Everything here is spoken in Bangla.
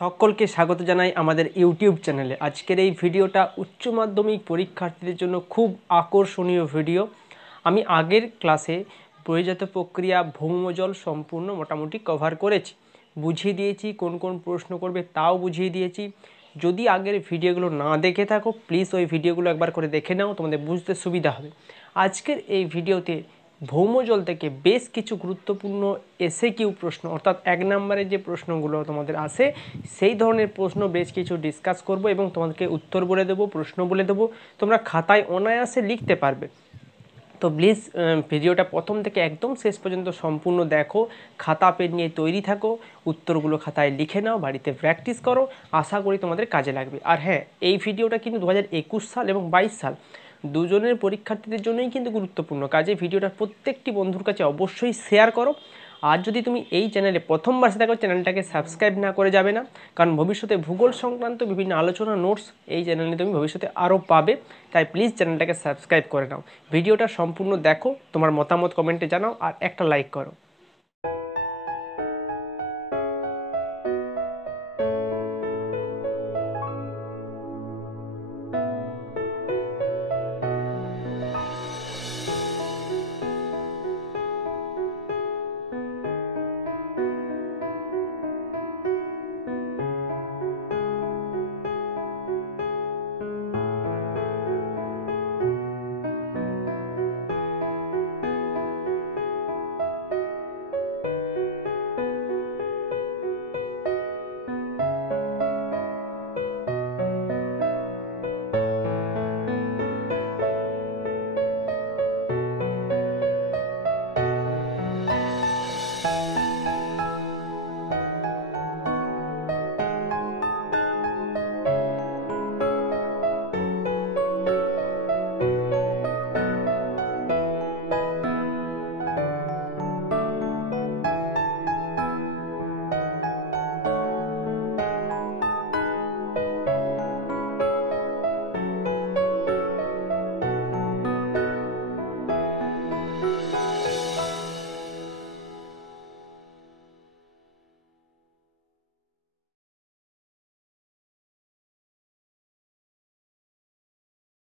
সকলকে স্বাগত জানাই আমাদের ইউটিউব চ্যানেলে। আজকের এই ভিডিওটা উচ্চ মাধ্যমিক পরীক্ষার্থীদের জন্য খুব আকর্ষণীয় ভিডিও। আমি আগের ক্লাসে বহির্জাত প্রক্রিয়া ভৌমজল সম্পূর্ণ মোটামুটি কভার করেছি, বুঝিয়ে দিয়েছি কোন কোন প্রশ্ন করবে তাও বুঝিয়ে দিয়েছি। যদি আগের ভিডিওগুলো না দেখে থাকো প্লিজ ওই ভিডিওগুলো একবার করে দেখে নাও, তোমাদের বুঝতে সুবিধা হবে। আজকের এই ভিডিওতে ভৌমজল থেকে বেশ কিছু গুরুত্বপূর্ণ এসএকিউ প্রশ্ন, অর্থাৎ 1 নম্বরের যে প্রশ্নগুলো তোমাদের আসে সেই ধরনের প্রশ্ন বেশ কিছু ডিসকাস করব এবং তোমাদেরকে উত্তর বলে দেবো, প্রশ্ন বলে দেবো, তোমরা খাতায় অনায়াসে লিখতে পারবে। তো প্লিজ ভিডিওটা প্রথম থেকে একদম শেষ পর্যন্ত সম্পূর্ণ দেখো, খাতা পেন নিয়ে তৈরি থাকো, উত্তরগুলো খাতায় লিখে নাও, বাড়িতে প্র্যাকটিস করো, আশা করি তোমাদের কাজে লাগবে। আর হ্যাঁ, এই ভিডিওটা কিন্তু 2021 সাল এবং 22 সাল দুজনের পরীক্ষার্থীদের জন্যই কিন্তু গুরুত্বপূর্ণ। কাজে ভিডিওটা প্রত্যেকটি বন্ধুর কাছে অবশ্যই শেয়ার করো। আর যদি তুমি এই চ্যানেলে প্রথমবার দেখো, চ্যানেলটাকে সাবস্ক্রাইব না করে যাবে না, কারণ ভবিষ্যতে ভূগোল সংক্রান্ত বিভিন্ন আলোচনা নোটস এই চ্যানেলে তুমি ভবিষ্যতে আরও পাবে। তাই প্লিজ চ্যানেলটাকে সাবস্ক্রাইব করে নাও, ভিডিওটা সম্পূর্ণ দেখো, তোমার মতামত কমেন্টে জানাও আর একটা লাইক করো।